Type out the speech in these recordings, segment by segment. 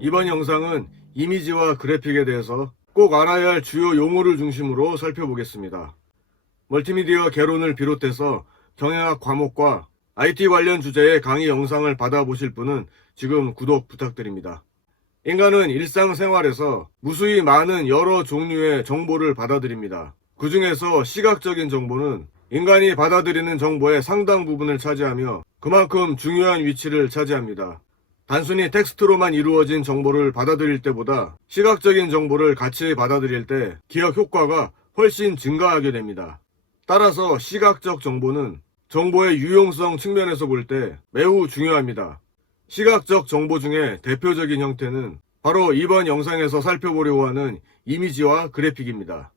이번 영상은 이미지와 그래픽에 대해서 꼭 알아야 할 주요 용어를 중심으로 살펴보겠습니다. 멀티미디어 개론을 비롯해서 경영학 과목과 IT 관련 주제의 강의 영상을 받아보실 분은 지금 구독 부탁드립니다. 인간은 일상생활에서 무수히 많은 여러 종류의 정보를 받아들입니다. 그 중에서 시각적인 정보는 인간이 받아들이는 정보의 상당 부분을 차지하며 그만큼 중요한 위치를 차지합니다. 단순히 텍스트로만 이루어진 정보를 받아들일 때보다 시각적인 정보를 같이 받아들일 때 기억 효과가 훨씬 증가하게 됩니다. 따라서 시각적 정보는 정보의 유용성 측면에서 볼 때 매우 중요합니다. 시각적 정보 중에 대표적인 형태는 바로 이번 영상에서 살펴보려고 하는 이미지와 그래픽입니다.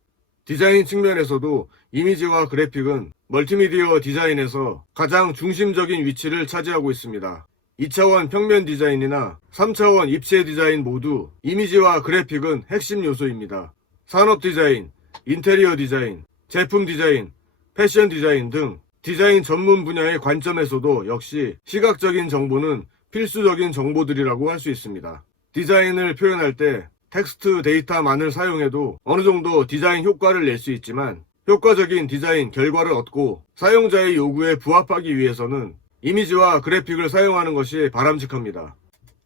디자인 측면에서도 이미지와 그래픽은 멀티미디어 디자인에서 가장 중심적인 위치를 차지하고 있습니다. 2차원 평면 디자인이나 3차원 입체 디자인 모두 이미지와 그래픽은 핵심 요소입니다. 산업 디자인, 인테리어 디자인, 제품 디자인, 패션 디자인 등 디자인 전문 분야의 관점에서도 역시 시각적인 정보는 필수적인 정보들이라고 할 수 있습니다. 디자인을 표현할 때 텍스트 데이터만을 사용해도 어느 정도 디자인 효과를 낼 수 있지만 효과적인 디자인 결과를 얻고 사용자의 요구에 부합하기 위해서는 이미지와 그래픽을 사용하는 것이 바람직합니다.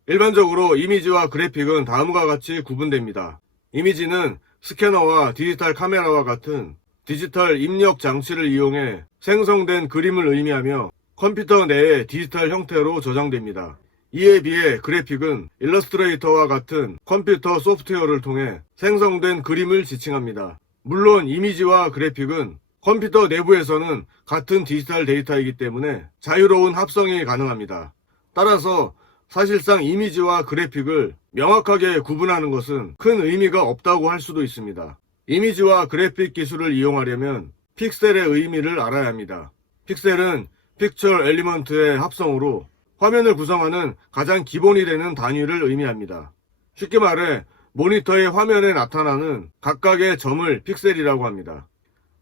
일반적으로 이미지와 그래픽은 다음과 같이 구분됩니다. 이미지는 스캐너와 디지털 카메라와 같은 디지털 입력 장치를 이용해 생성된 그림을 의미하며 컴퓨터 내의 디지털 형태로 저장됩니다. 이에 비해 그래픽은 일러스트레이터와 같은 컴퓨터 소프트웨어를 통해 생성된 그림을 지칭합니다. 물론 이미지와 그래픽은 컴퓨터 내부에서는 같은 디지털 데이터이기 때문에 자유로운 합성이 가능합니다. 따라서 사실상 이미지와 그래픽을 명확하게 구분하는 것은 큰 의미가 없다고 할 수도 있습니다. 이미지와 그래픽 기술을 이용하려면 픽셀의 의미를 알아야 합니다. 픽셀은 픽처 엘리먼트의 합성으로 화면을 구성하는 가장 기본이 되는 단위를 의미합니다. 쉽게 말해 모니터의 화면에 나타나는 각각의 점을 픽셀이라고 합니다.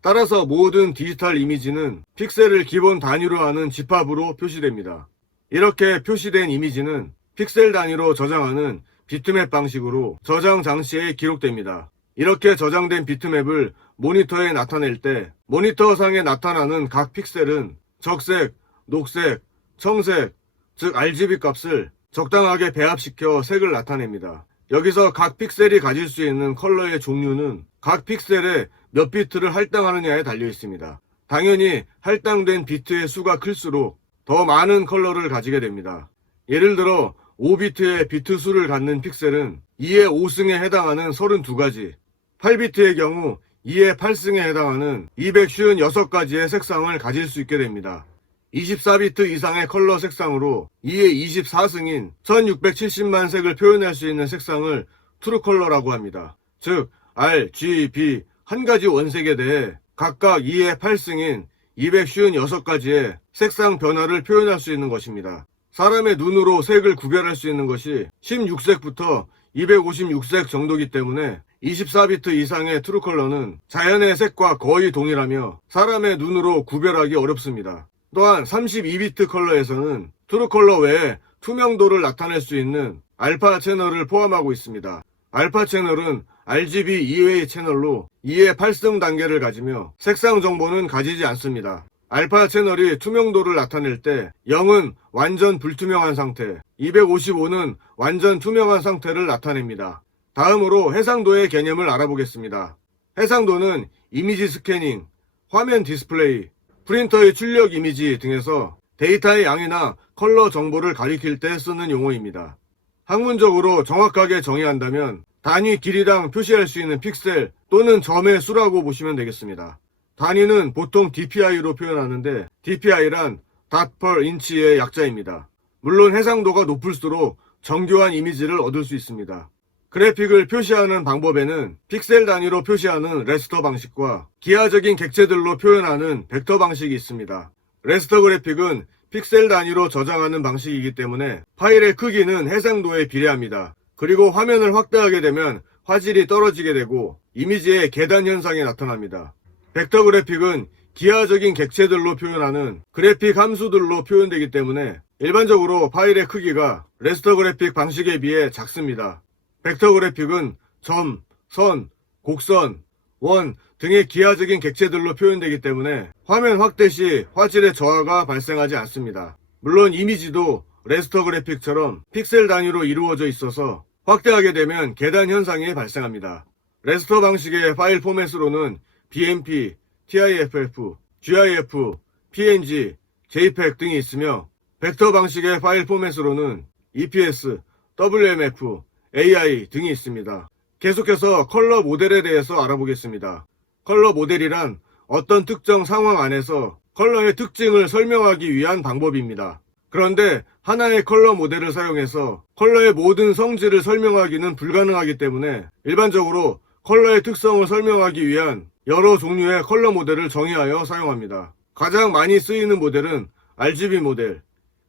따라서 모든 디지털 이미지는 픽셀을 기본 단위로 하는 집합으로 표시됩니다. 이렇게 표시된 이미지는 픽셀 단위로 저장하는 비트맵 방식으로 저장 장치에 기록됩니다. 이렇게 저장된 비트맵을 모니터에 나타낼 때 모니터 상에 나타나는 각 픽셀은 적색, 녹색, 청색, 즉 RGB 값을 적당하게 배합시켜 색을 나타냅니다. 여기서 각 픽셀이 가질 수 있는 컬러의 종류는 각 픽셀에 몇 비트를 할당하느냐에 달려 있습니다. 당연히 할당된 비트의 수가 클수록 더 많은 컬러를 가지게 됩니다. 예를 들어 5비트의 비트 수를 갖는 픽셀은 2의 5승에 해당하는 32가지, 8비트의 경우 2의 8승에 해당하는 256가지의 색상을 가질 수 있게 됩니다. 24비트 이상의 컬러 색상으로 2의 24승인 1670만 색을 표현할 수 있는 색상을 트루컬러라고 합니다. 즉 RGB 한 가지 원색에 대해 각각 2의 8승인 256가지의 색상 변화를 표현할 수 있는 것입니다. 사람의 눈으로 색을 구별할 수 있는 것이 16색부터 256색 정도이기 때문에 24비트 이상의 트루컬러는 자연의 색과 거의 동일하며 사람의 눈으로 구별하기 어렵습니다. 또한 32비트 컬러에서는 트루컬러 외에 투명도를 나타낼 수 있는 알파 채널을 포함하고 있습니다. 알파 채널은 RGB 이외의 채널로 2의 8승 단계를 가지며 색상 정보는 가지지 않습니다. 알파 채널이 투명도를 나타낼 때 0은 완전 불투명한 상태, 255는 완전 투명한 상태를 나타냅니다. 다음으로 해상도의 개념을 알아보겠습니다. 해상도는 이미지 스캐닝, 화면 디스플레이, 프린터의 출력 이미지 등에서 데이터의 양이나 컬러 정보를 가리킬 때 쓰는 용어입니다. 학문적으로 정확하게 정의한다면 단위 길이당 표시할 수 있는 픽셀 또는 점의 수라고 보시면 되겠습니다. 단위는 보통 DPI로 표현하는데 DPI란 dot per inch의 약자입니다. 물론 해상도가 높을수록 정교한 이미지를 얻을 수 있습니다. 그래픽을 표시하는 방법에는 픽셀 단위로 표시하는 레스터 방식과 기하적인 객체들로 표현하는 벡터 방식이 있습니다. 레스터 그래픽은 픽셀 단위로 저장하는 방식이기 때문에 파일의 크기는 해상도에 비례합니다. 그리고 화면을 확대하게 되면 화질이 떨어지게 되고 이미지의 계단 현상이 나타납니다. 벡터 그래픽은 기하적인 객체들로 표현하는 그래픽 함수들로 표현되기 때문에 일반적으로 파일의 크기가 레스터 그래픽 방식에 비해 작습니다. 벡터 그래픽은 점, 선, 곡선, 원 등의 기하적인 객체들로 표현되기 때문에 화면 확대 시 화질의 저하가 발생하지 않습니다. 물론 이미지도 레스터 그래픽처럼 픽셀 단위로 이루어져 있어서 확대하게 되면 계단 현상이 발생합니다. 레스터 방식의 파일 포맷으로는 BMP, TIFF, GIF, PNG, JPEG 등이 있으며 벡터 방식의 파일 포맷으로는 EPS, WMF, AI 등이 있습니다. 계속해서 컬러 모델에 대해서 알아보겠습니다. 컬러 모델이란 어떤 특정 상황 안에서 컬러의 특징을 설명하기 위한 방법입니다. 그런데 하나의 컬러 모델을 사용해서 컬러의 모든 성질을 설명하기는 불가능하기 때문에 일반적으로 컬러의 특성을 설명하기 위한 여러 종류의 컬러 모델을 정의하여 사용합니다. 가장 많이 쓰이는 모델은 RGB 모델,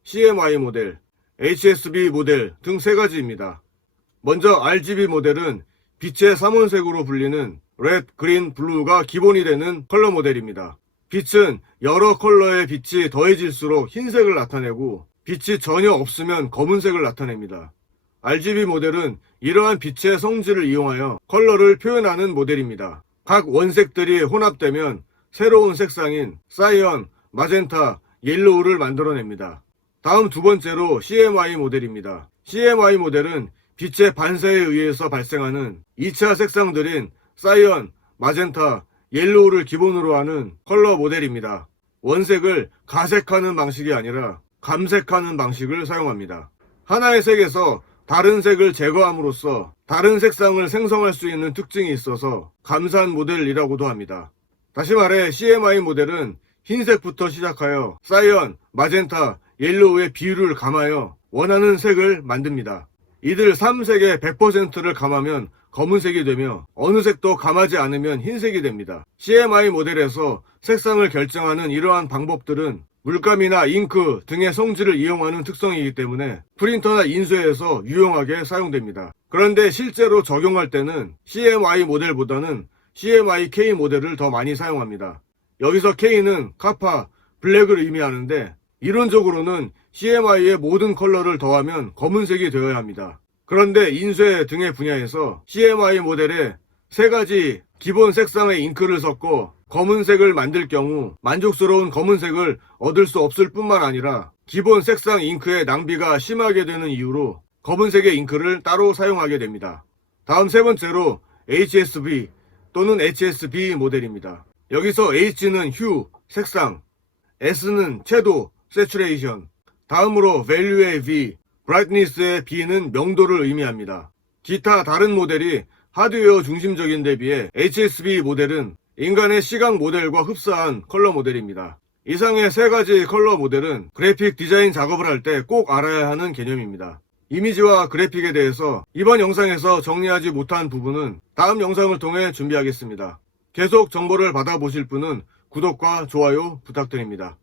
CMY 모델, HSB 모델 등 세 가지입니다. 먼저 RGB 모델은 빛의 삼원색으로 불리는 레드, 그린, 블루가 기본이 되는 컬러 모델입니다. 빛은 여러 컬러의 빛이 더해질수록 흰색을 나타내고 빛이 전혀 없으면 검은색을 나타냅니다. RGB 모델은 이러한 빛의 성질을 이용하여 컬러를 표현하는 모델입니다. 각 원색들이 혼합되면 새로운 색상인 사이언, 마젠타, 옐로우를 만들어냅니다. 다음 두 번째로 CMY 모델입니다. CMY 모델은 빛의 반사에 의해서 발생하는 2차 색상들인 사이언, 마젠타, 옐로우를 기본으로 하는 컬러 모델입니다. 원색을 가색하는 방식이 아니라 감색하는 방식을 사용합니다. 하나의 색에서 다른 색을 제거함으로써 다른 색상을 생성할 수 있는 특징이 있어서 감산 모델이라고도 합니다. 다시 말해 CMY 모델은 흰색부터 시작하여 사이언, 마젠타, 옐로우의 비율을 감하여 원하는 색을 만듭니다. 이들 3색의 100%를 감하면 검은색이 되며 어느 색도 감하지 않으면 흰색이 됩니다. CMY 모델에서 색상을 결정하는 이러한 방법들은 물감이나 잉크 등의 성질을 이용하는 특성이기 때문에 프린터나 인쇄에서 유용하게 사용됩니다. 그런데 실제로 적용할 때는 CMY 모델보다는 CMYK 모델을 더 많이 사용합니다. 여기서 K는 카파, 블랙을 의미하는데 이론적으로는 CMY의 모든 컬러를 더하면 검은색이 되어야 합니다. 그런데 인쇄 등의 분야에서 CMY 모델에 세 가지 기본 색상의 잉크를 섞고 검은색을 만들 경우 만족스러운 검은색을 얻을 수 없을 뿐만 아니라 기본 색상 잉크의 낭비가 심하게 되는 이유로 검은색의 잉크를 따로 사용하게 됩니다. 다음 세 번째로 HSB 또는 HSB 모델입니다. 여기서 H는 휴, 색상, S는 채도, saturation, 다음으로 value의 V, brightness의 B는 명도를 의미합니다. 기타 다른 모델이 하드웨어 중심적인 데 비해 HSB 모델은 인간의 시각 모델과 흡사한 컬러 모델입니다. 이상의 세 가지 컬러 모델은 그래픽 디자인 작업을 할 때 꼭 알아야 하는 개념입니다. 이미지와 그래픽에 대해서 이번 영상에서 정리하지 못한 부분은 다음 영상을 통해 준비하겠습니다. 계속 정보를 받아보실 분은 구독과 좋아요 부탁드립니다.